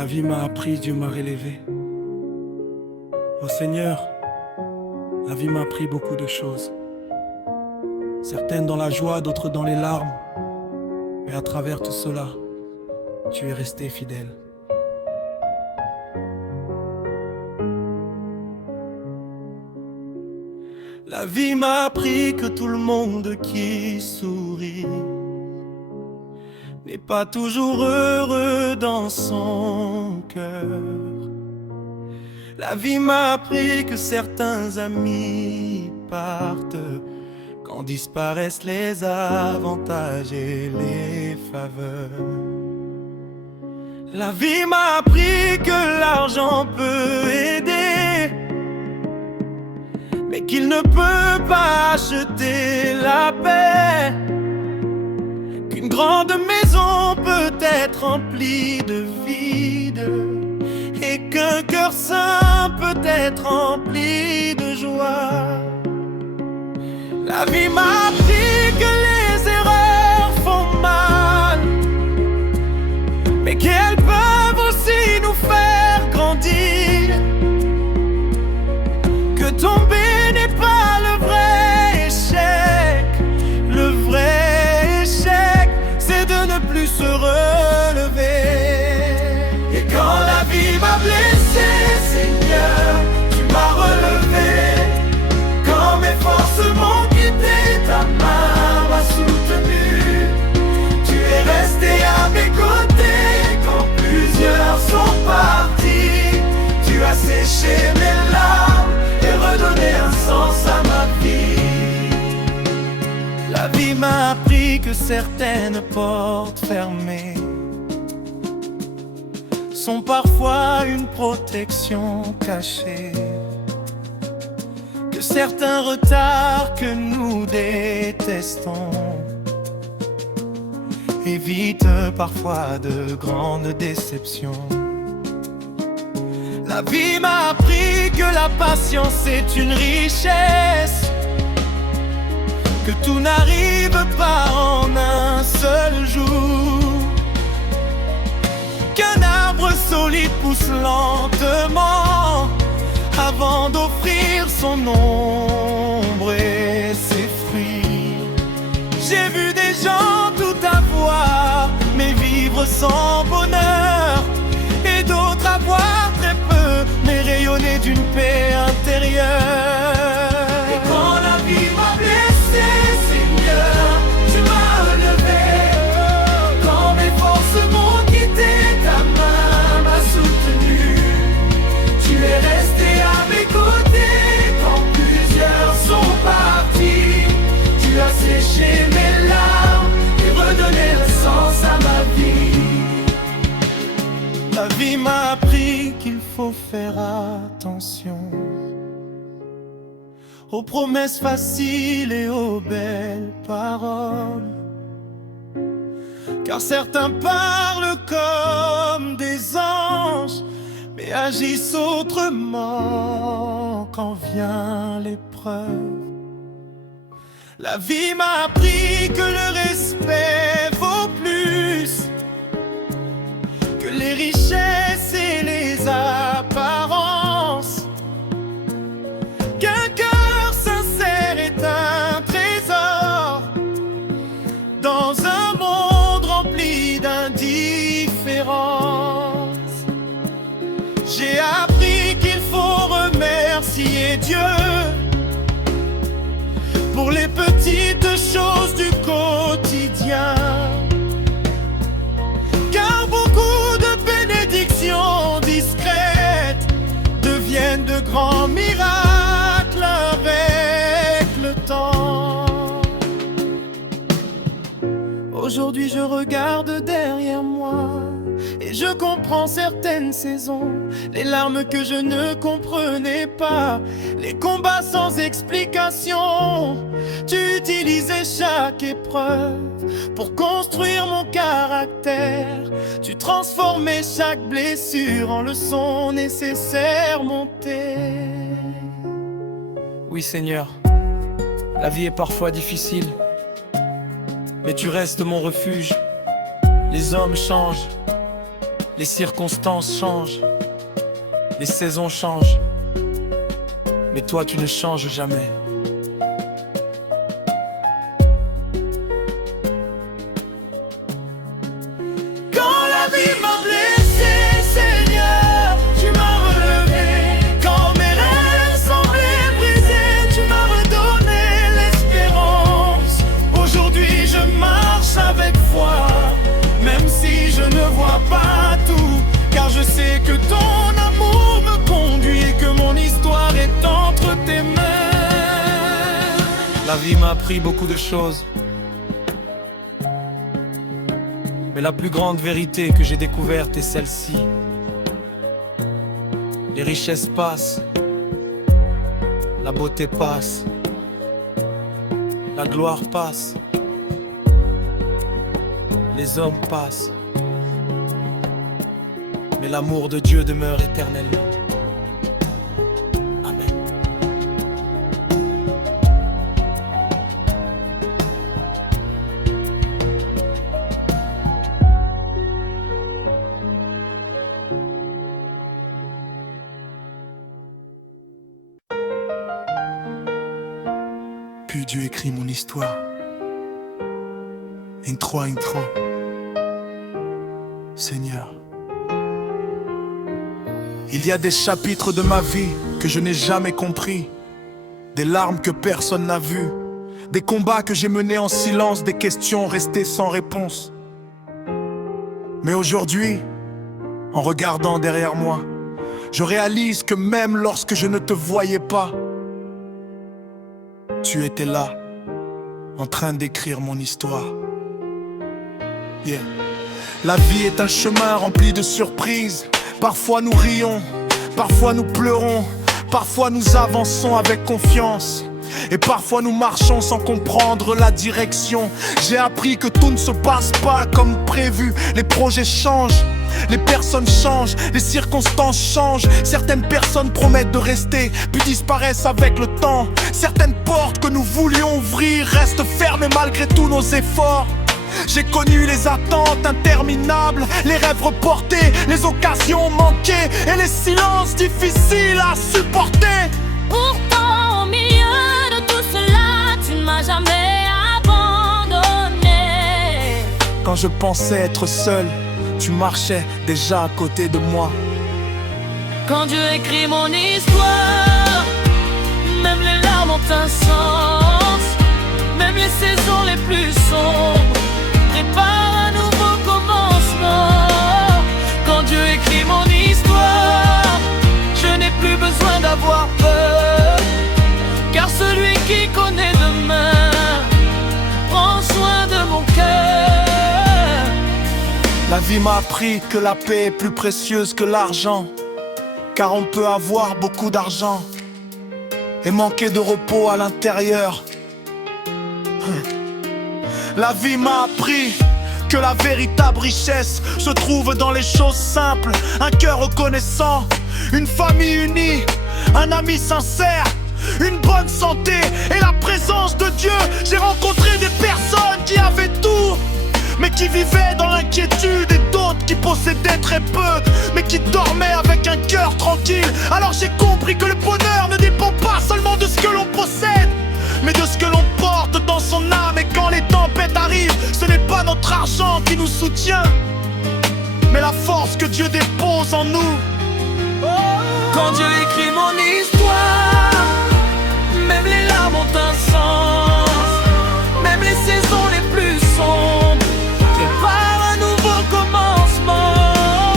La vie m'a appris, Dieu m'a relevé. Oh Seigneur, la vie m'a appris beaucoup de choses. Certaines dans la joie, d'autres dans les larmes. Mais à travers tout cela, tu es resté fidèle. La vie m'a appris que tout le monde qui sourit n'est pas toujours heureux dans son cœur. La vie m'a appris que certains amis partent quand disparaissent les avantages et les faveurs. La vie m'a appris que l'argent peut aider, mais qu'il ne peut pas acheter la paix. Qu'une grande maison peut être remplie de vide, et qu'un cœur sain peut être rempli de joie. La vie m'a appris que les erreurs font mal, mais qu'elles peuvent aussi nous faire grandir. Que tomber n'est pas le vrai échec. Le vrai échec, c'est de ne plus se relever. Et quand la vie m'a blessé, Seigneur, tu m'as relevé. Quand mes forces m'ont quitté, ta main m'a soutenu. Tu es resté à mes côtés quand plusieurs sont partis. Tu as séché mes larmes et redonné un sens à ma vie. La vie m'a appris que certaines portes fermées sont parfois une protection cachée. Que certains retards que nous détestons évitent parfois de grandes déceptions. La vie m'a appris que la patience est une richesse, que tout n'arrive pas en un seul jour, qu'un arbre solide pousse lentement avant d'offrir son ombre et ses fruits. J'ai vu des gens tout avoir, mais vivre sans bonheur, et d'autres avoir très peu, mais rayonner d'une paix intérieure. Et quand la vie m'a blessé, Seigneur, tu m'as relevé. Quand mes forces m'ont quitté, ta main m'a soutenu. Tu es resté à mes côtés quand plusieurs sont partis. Tu as séché mes larmes et redonné un sens à ma vie. La vie m'a appris qu'il faut faire attention aux promesses faciles et aux belles paroles, car certains parlent comme des anges, mais agissent autrement quand vient l'épreuve. La vie m'a appris que le respect vaut plus que les richesses et les apparences, qu'un cœur sincère est un trésor dans un monde rempli d'indifférence. J'ai appris qu'il faut remercier Dieu pour les petites choses du quotidien, car beaucoup de bénédictions discrètes deviennent de grands miracles avec le temps. Aujourd'hui je regarde derrière moi et je comprends certaines saisons, les larmes que je ne comprenais pas, les combats sans explication. Tu utilisais chaque épreuve pour construire mon caractère. Tu transformais chaque blessure en leçon nécessaire montée. Oui Seigneur, la vie est parfois difficile, mais tu restes mon refuge. Les hommes changent, Les circonstances changent, les saisons changent, mais toi tu ne changes jamais. Quand la vie m'a blessé, Seigneur, tu m'as relevé. Quand mes rêves semblaient brisés, tu m'as redonné l'espérance. Aujourd'hui je marche avec foi, même si je ne vois pas tout, car je sais que ton amour me conduit et que mon histoire est entre tes mains. La vie m'a appris beaucoup de choses, mais la plus grande vérité que j'ai découverte est celle-ci. Les richesses passent, la beauté passe, la gloire passe, les hommes passent, mais l'amour de Dieu demeure éternellement. Amen. Puis Dieu écrit mon histoire. Intro. Seigneur. Il y a des chapitres de ma vie que je n'ai jamais compris, des larmes que personne n'a vues, des combats que j'ai menés en silence, des questions restées sans réponse. Mais aujourd'hui, en regardant derrière moi, je réalise que même lorsque je ne te voyais pas, tu étais là, en train d'écrire mon histoire. Yeah. La vie est un chemin rempli de surprises. Parfois nous rions, parfois nous pleurons, parfois nous avançons avec confiance, et parfois nous marchons sans comprendre la direction. J'ai appris que tout ne se passe pas comme prévu. Les projets changent, les personnes changent, les circonstances changent. Certaines personnes promettent de rester, puis disparaissent avec le temps. Certaines portes que nous voulions ouvrir restent fermées malgré tous nos efforts. J'ai connu les attentes interminables, les rêves reportés, les occasions manquées et les silences difficiles à supporter. Pourtant au milieu de tout cela, tu ne m'as jamais abandonné. Quand je pensais être seul, tu marchais déjà à côté de moi. Quand Dieu écrit mon histoire, même les larmes ont un sens, même les saisons les plus sombres prépare un nouveau commencement. Quand Dieu écrit mon histoire, je n'ai plus besoin d'avoir peur, car celui qui connaît demain prend soin de mon cœur. La vie m'a appris que la paix est plus précieuse que l'argent, car on peut avoir beaucoup d'argent et manquer de repos à l'intérieur. La vie m'a appris que la véritable richesse se trouve dans les choses simples. Un cœur reconnaissant, une famille unie, un ami sincère, une bonne santé et la présence de Dieu. J'ai rencontré des personnes qui avaient tout, mais qui vivaient dans l'inquiétude, et d'autres qui possédaient très peu, mais qui dormaient avec un cœur tranquille. Alors j'ai compris que le bonheur ne dépend pas seulement de ce que l'on possède, mais de ce que l'on porte dans son âme. Et quand les tempêtes arrivent, ce n'est pas notre argent qui nous soutient, mais la force que Dieu dépose en nous. Quand Dieu écrit mon histoire, même les larmes ont un sens, même les saisons les plus sombres préparent un nouveau commencement.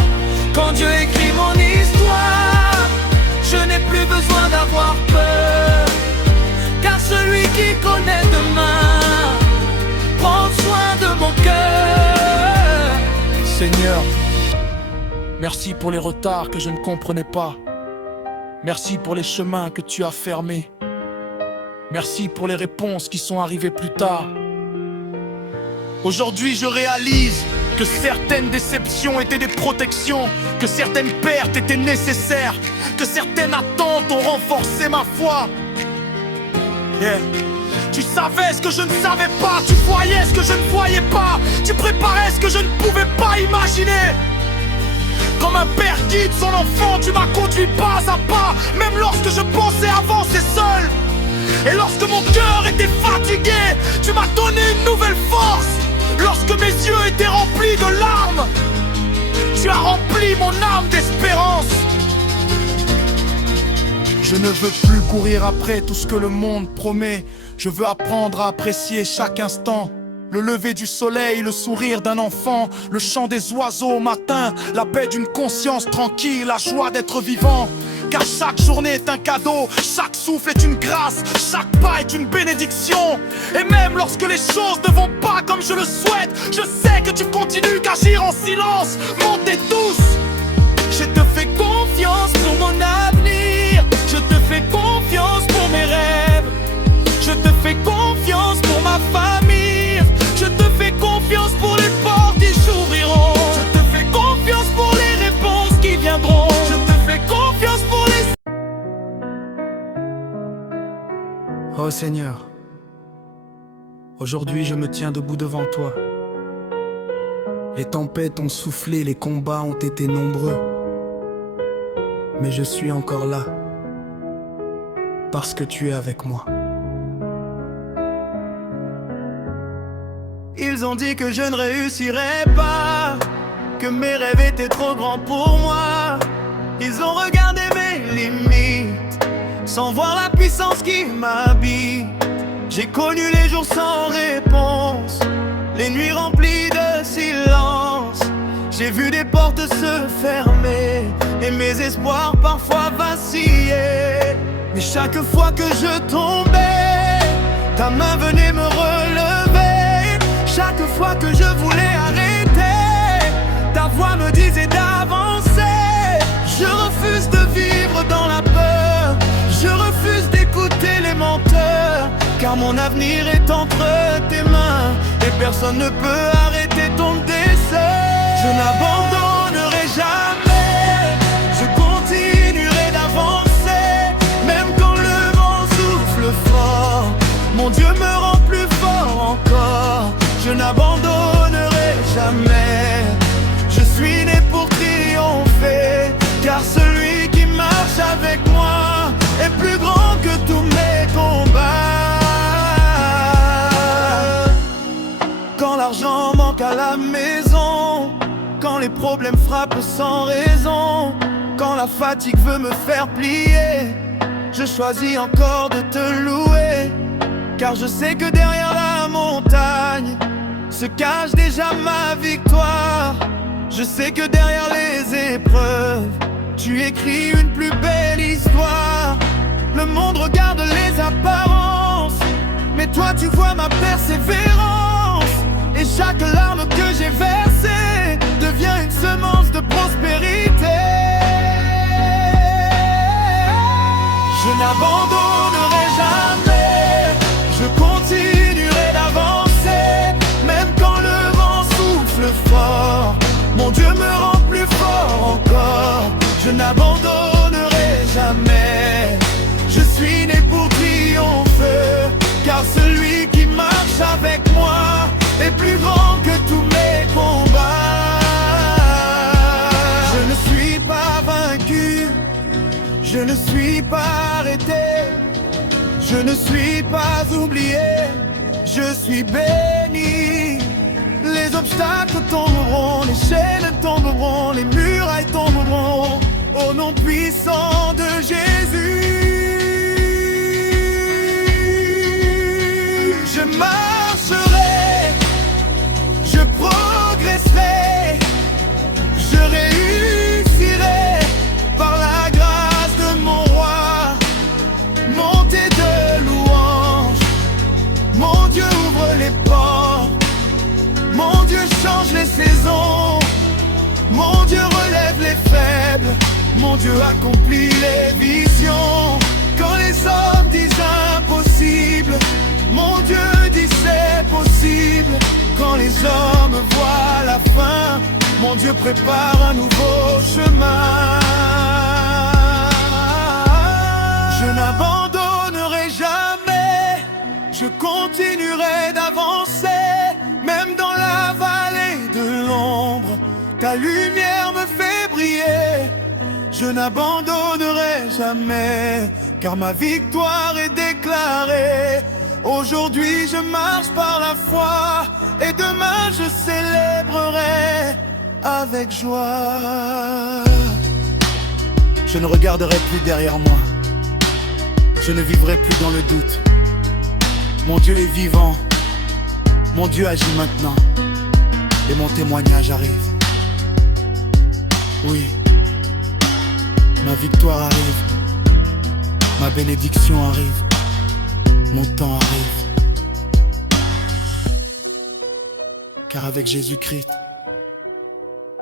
Quand Dieu écrit mon histoire, je n'ai plus besoin d'avoir peur, car celui qui connaît demain prend soin de mon cœur. Seigneur, merci pour les retards que je ne comprenais pas. Merci pour les chemins que tu as fermés. Merci pour les réponses qui sont arrivées plus tard. Aujourd'hui, je réalise que certaines déceptions étaient des protections, que certaines pertes étaient nécessaires, que certaines attentes ont renforcé ma foi. Yeah. Tu savais ce que je ne savais pas, tu voyais ce que je ne voyais pas, tu préparais ce que je ne pouvais pas imaginer. un père guide son enfant, tu m'as conduit pas à pas, même lorsque je pensais avancer seul. Et lorsque mon cœur était fatigué, tu m'as donné une nouvelle force. Lorsque mes yeux étaient remplis de larmes, tu as rempli mon âme d'espérance. Je ne veux plus courir après tout ce que le monde promet. Je veux apprendre à apprécier chaque instant. Le lever du soleil, le sourire d'un enfant, le chant des oiseaux au matin, la paix d'une conscience tranquille, la joie d'être vivant. Car chaque journée est un cadeau, chaque souffle est une grâce, chaque pas est une bénédiction. Et même lorsque les choses ne vont pas comme je le souhaite, je sais que tu continues qu'agir en silence. Montez tous, je te fais confiance pour mon avenir, je te fais confiance pour mes rêves, je te fais confiance pour ma famille, je te fais confiance pour les portes qui s'ouvriront, je te fais confiance pour les réponses qui viendront, je te fais confiance pour les... Oh Seigneur, aujourd'hui je me tiens debout devant toi. Les tempêtes ont soufflé, les combats ont été nombreux, mais je suis encore là, parce que tu es avec moi. Ils ont dit que je ne réussirais pas, que mes rêves étaient trop grands pour moi. Ils ont regardé mes limites, sans voir la puissance qui m'habite. J'ai connu les jours sans réponse, les nuits remplies de silence. J'ai vu des portes se fermer et mes espoirs parfois vaciller. Mais chaque fois que je tombais, ta main venait me relever. Chaque fois que je voulais arrêter, ta voix me disait d'avancer. Je refuse de vivre dans la peur, je refuse d'écouter les menteurs, car mon avenir est entre tes mains et personne ne peut arrêter ton dessein. Je n'abandonnerai jamais, je continuerai d'avancer, même quand le vent souffle fort. Mon Dieu me rend plus fort encore. Je n'abandonnerai jamais, je suis né pour triompher, car celui qui marche avec moi est plus grand que tous mes combats. Quand l'argent manque à la maison, quand les problèmes frappent sans raison, quand la fatigue veut me faire plier, je choisis encore de te louer, car je sais que derrière la montagne se cache déjà ma victoire. Je sais que derrière les épreuves, tu écris une plus belle histoire. Le monde regarde les apparences, mais toi tu vois ma persévérance. Et chaque larme que j'ai versée devient une semence de prospérité. Je n'abandonnerai jamais, je continuerai d'avancer, même quand le vent souffle fort. Mon Dieu me rend plus fort encore. Je n'abandonnerai jamais, je suis né pour triompher, car celui qui marche avec moi est plus grand que tous mes combats. Je ne suis pas vaincu, je ne suis pas arrêté, je ne suis pas oublié, je suis béni. Les obstacles tomberont, les chaînes tomberont, les murailles tomberont, au nom puissant de Jésus. Je marcherai, je progresserai, je réussirai par la grâce de mon roi. Montez de louanges, mon Dieu ouvre les portes, mon Dieu change les saisons, mon Dieu relève les faibles, mon Dieu accomplit les visions. Quand les hommes disent impossible, mon Dieu dit c'est possible. Quand les hommes voient la fin, mon Dieu prépare un nouveau chemin. Je n'abandonnerai jamais, je continuerai d'avancer, même dans la vallée de l'ombre. Ta lumière me fait briller. briller. Je n'abandonnerai jamais, car ma victoire est déclarée. Aujourd'hui je marche par la foi, et demain je célébrerai avec joie. Je ne regarderai plus derrière moi, je ne vivrai plus dans le doute. Mon Dieu est vivant, mon Dieu agit maintenant, et mon témoignage arrive. Oui, ma victoire arrive, ma bénédiction arrive, mon temps arrive. Car avec Jésus-Christ,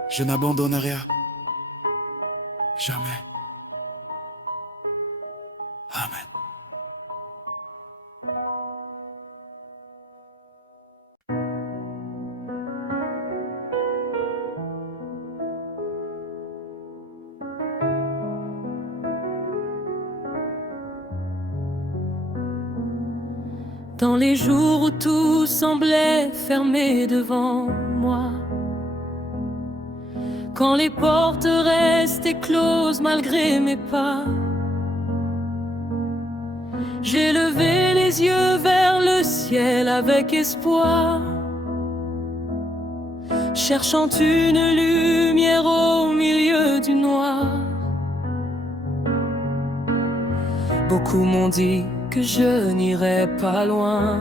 je n'abandonnerai jamais. Amen. Dans les jours où tout semblait fermé devant moi, quand les portes restaient closes malgré mes pas, j'ai levé les yeux vers le ciel avec espoir, cherchant une lumière au milieu du noir. Beaucoup m'ont dit que je n'irai pas loin,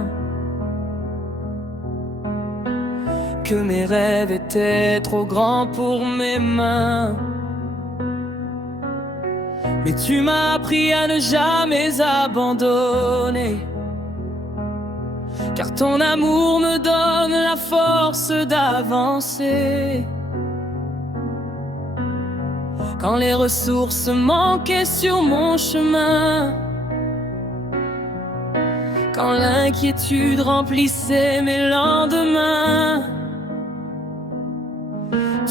que mes rêves étaient trop grands pour mes mains. Mais tu m'as appris à ne jamais abandonner, car ton amour me donne la force d'avancer. Quand les ressources manquaient sur mon chemin, quand l'inquiétude remplissait mes lendemains,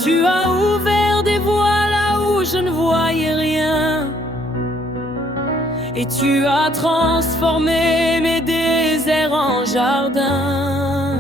tu as ouvert des voies là où je ne voyais rien, et tu as transformé mes déserts en jardins.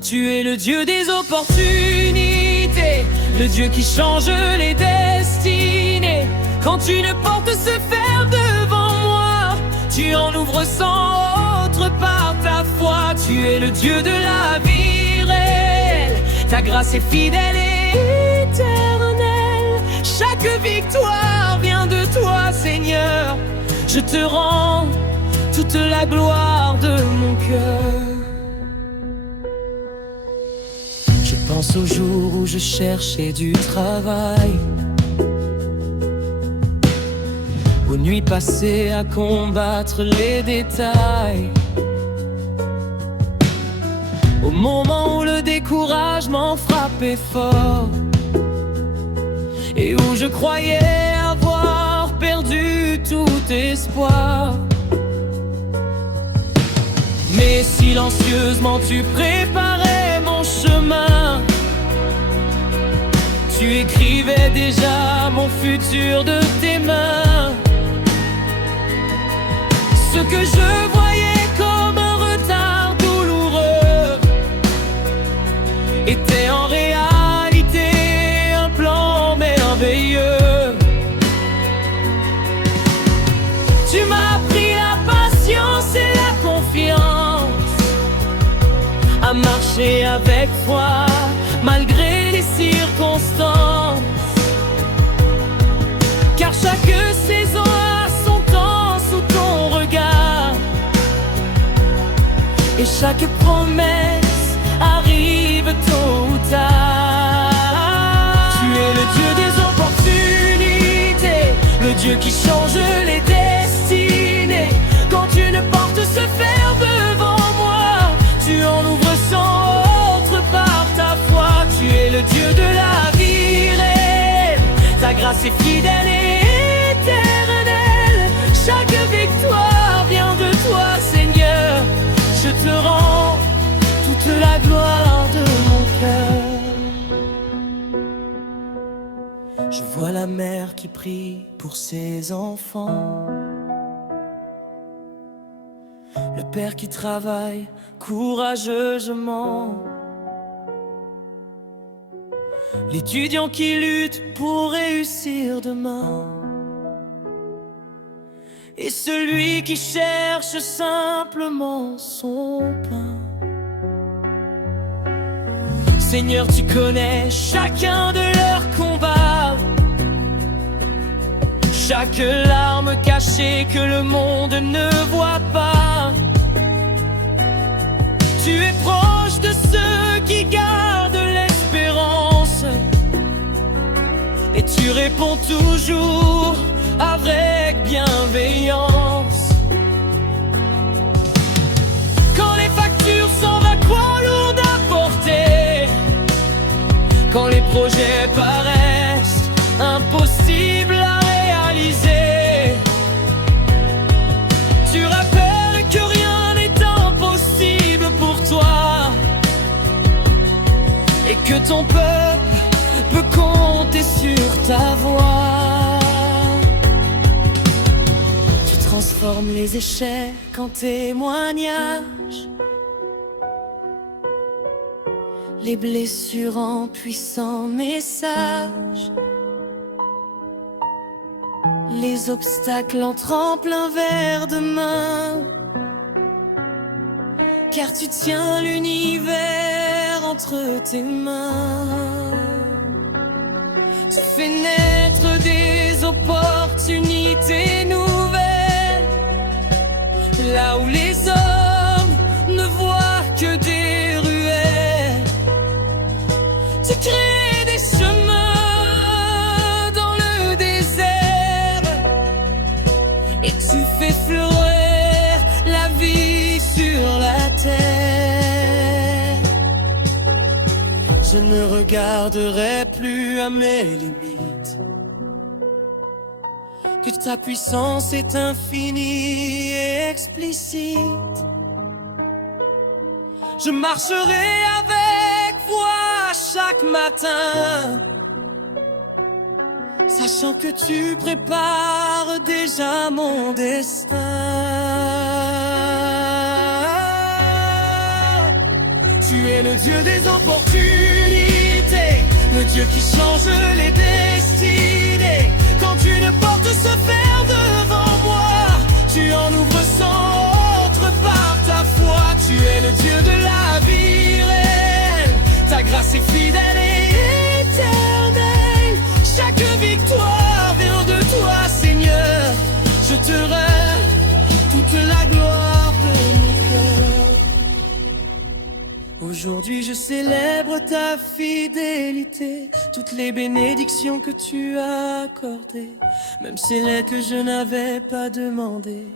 Tu es le Dieu des opportunités, le Dieu qui change les destinées. Quand une porte se ferme devant moi, tu en ouvres sans autre par ta foi. Tu es le Dieu de la vie réelle, ta grâce est fidèle et éternelle. Chaque victoire vient de toi, Seigneur. Je te rends toute la gloire de mon cœur. Je pense au jour où je cherchais du travail, aux nuits passées à combattre les détails, au moment où le découragement frappait fort, et où je croyais avoir perdu tout espoir. Mais silencieusement tu préparais mon chemin, tu écrivais déjà mon futur de tes mains. Ce que je voyais comme un retard douloureux était en réalité un plan merveilleux. Tu m'as appris la patience et la confiance, à marcher avec foi malgré les circonstances, car chaque saison a son temps sous ton regard, et chaque promesse arrive tôt ou tard. Tu es le Dieu des opportunités, le Dieu qui change les destinées. Quand une porte se ferme devant moi, tu en ouvres sans autre par ta foi. Tu es le Dieu de la vie réelle, ta grâce est fidèle et éternelle. Chaque victoire vient de toi, Seigneur. Je te rends toute la gloire de mon cœur. Je vois la mère qui prie pour ses enfants, le père qui travaille courageusement, l'étudiant qui lutte pour réussir demain, et celui qui cherche simplement son pain. Seigneur, tu connais chacun de leurs combats, chaque larme cachée que le monde ne voit pas. Tu es proche de ceux qui gardent l'espérance, et tu réponds toujours avec bienveillance. Quand les factures s'en va, quoi lourdes à porter, quand les projets paraissent impossibles à réaliser, tu rappelles que rien n'est impossible pour toi, et que ton peuple peut compter sur ta voix. Tu transformes les échecs en témoignages, les blessures en puissants messages, les obstacles en tremplin vers demain, car tu tiens l'univers entre tes mains. Tu fais naître des opportunités nouvelles, là où les hommes ne voient que des ruelles. Tu crées des chemins dans le désert, et tu fais fleurir la vie sur la terre. Je ne regarderai plus à mes limites, que ta puissance est infinie et explicite. Je marcherai avec foi chaque matin, sachant que tu prépares déjà mon destin. Tu es le Dieu des opportunités, le Dieu qui change les destinées. Quand une porte se ferme devant moi, tu en ouvres sans autre par ta foi. Tu es le Dieu de la vie réelle, ta grâce est fidèle et éternelle. Chaque victoire vient de toi, Seigneur. Je te rends toute la gloire de mon cœur. Aujourd'hui je célèbre ta fidélité, toutes les bénédictions que tu as accordées, même celles que je n'avais pas demandées.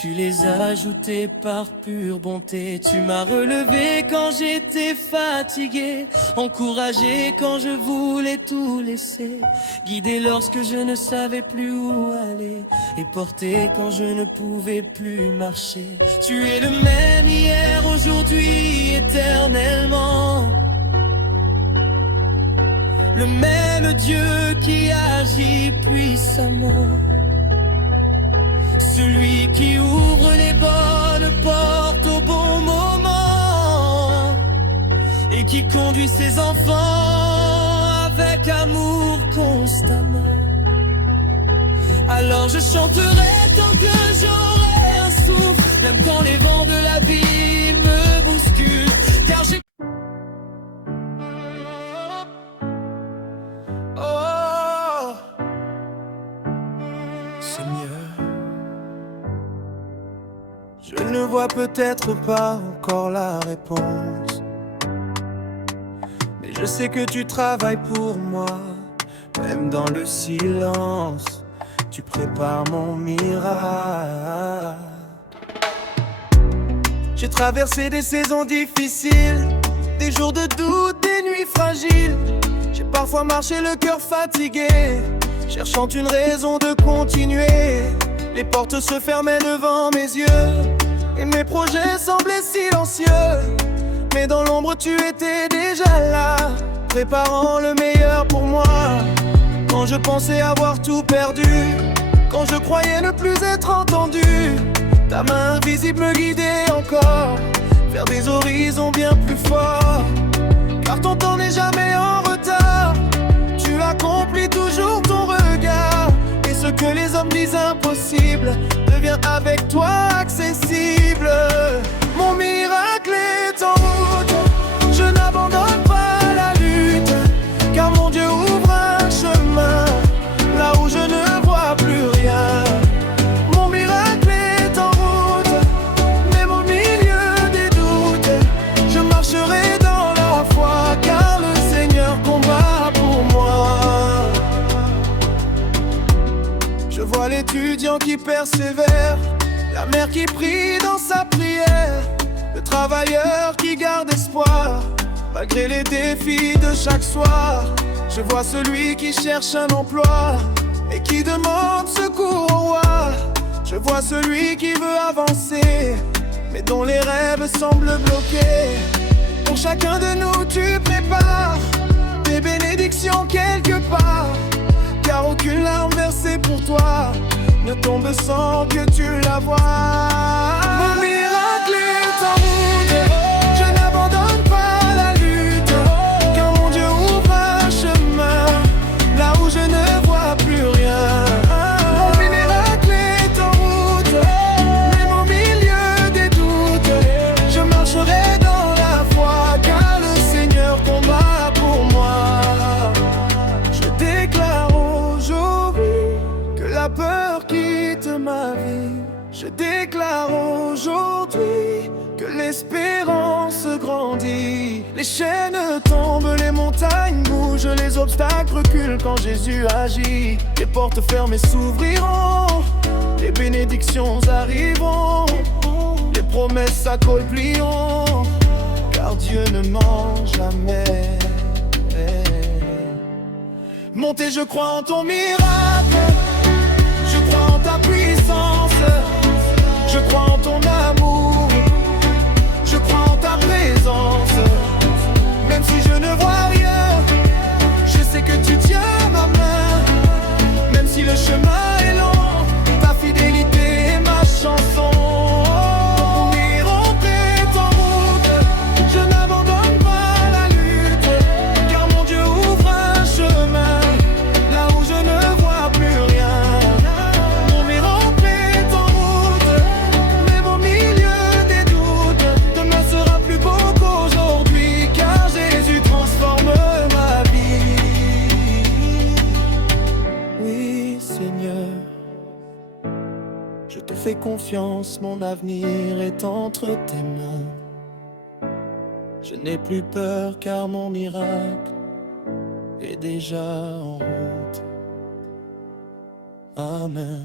Tu les as ajoutées par pure bonté. Tu m'as relevé quand j'étais fatigué, encouragé quand je voulais tout laisser, guidé lorsque je ne savais plus où aller, et porté quand je ne pouvais plus marcher. Tu es le même hier, aujourd'hui, éternellement, le même Dieu qui agit puissamment, celui qui ouvre les bonnes portes au bon moment, et qui conduit ses enfants avec amour constamment. Alors je chanterai tant que j'aurai un souffle, même quand les vents de la vie me bousculent, car j'ai... Oh, Seigneur, je ne vois peut-être pas encore la réponse, mais je sais que tu travailles pour moi, même dans le silence. Tu prépares mon miracle. J'ai traversé des saisons difficiles, des jours de doute, des nuits fragiles. J'ai parfois marché le cœur fatigué, cherchant une raison de continuer. Les portes se fermaient devant mes yeux, et mes projets semblaient silencieux. Mais dans l'ombre tu étais déjà là, préparant le meilleur pour moi. Quand je pensais avoir tout perdu, quand je croyais ne plus être entendu, ta main invisible me guidait encore vers des horizons bien plus forts. Car ton temps n'est jamais en retard, avec toi accessible. Mon miracle est en route, je n'abandonne pas la lutte, car mon Dieu ouvre un chemin là où je ne vois plus rien. Mon miracle est en route, même au milieu des doutes, je marcherai dans la foi, car le Seigneur combat pour moi. Je vois l'étudiant qui persévère, la mère qui prie dans sa prière, le travailleur qui garde espoir, malgré les défis de chaque soir. Je vois celui qui cherche un emploi et qui demande secours au roi. Je vois celui qui veut avancer, mais dont les rêves semblent bloqués. Pour chacun de nous tu prépares des bénédictions quelque part, car aucune larme versée pour toi ne tombe sans que tu la vois. Mon miracle est en route, je n'abandonne pas la lutte, car mon Dieu ouvre un chemin là où je ne vois plus rien. Mon miracle est en route, même au milieu des doutes, je marcherai dans la foi, car le Seigneur combat pour moi. Je déclare aujourd'hui que la peur quitte ma vie. Je déclare aujourd'hui que l'espérance grandit. Les chaînes tombent, les montagnes bougent, les obstacles reculent quand Jésus agit. Les portes fermées s'ouvriront, les bénédictions arriveront, les promesses s'accompliront, car Dieu ne ment jamais. Montez, je crois en ton miracle, je crois en ta puissance, je crois en ton amour, je crois en ta présence. Même si je ne vois rien, je sais que tu tiens ma main. Même si le chemin est long, ta fidélité est ma chanson. Mon miracle est en route, je n'abandonne pas la lutte, car mon Dieu ouvre un chemin là où je ne vois plus rien. Mon miracle est en route, même au milieu des doutes, demain sera plus beau qu'aujourd'hui, car Jésus transforme ma vie. Oui, Seigneur, je te fais confiance, mon avenir est entre tes mains. Je n'ai plus peur, car mon miracle est déjà en route. Amen.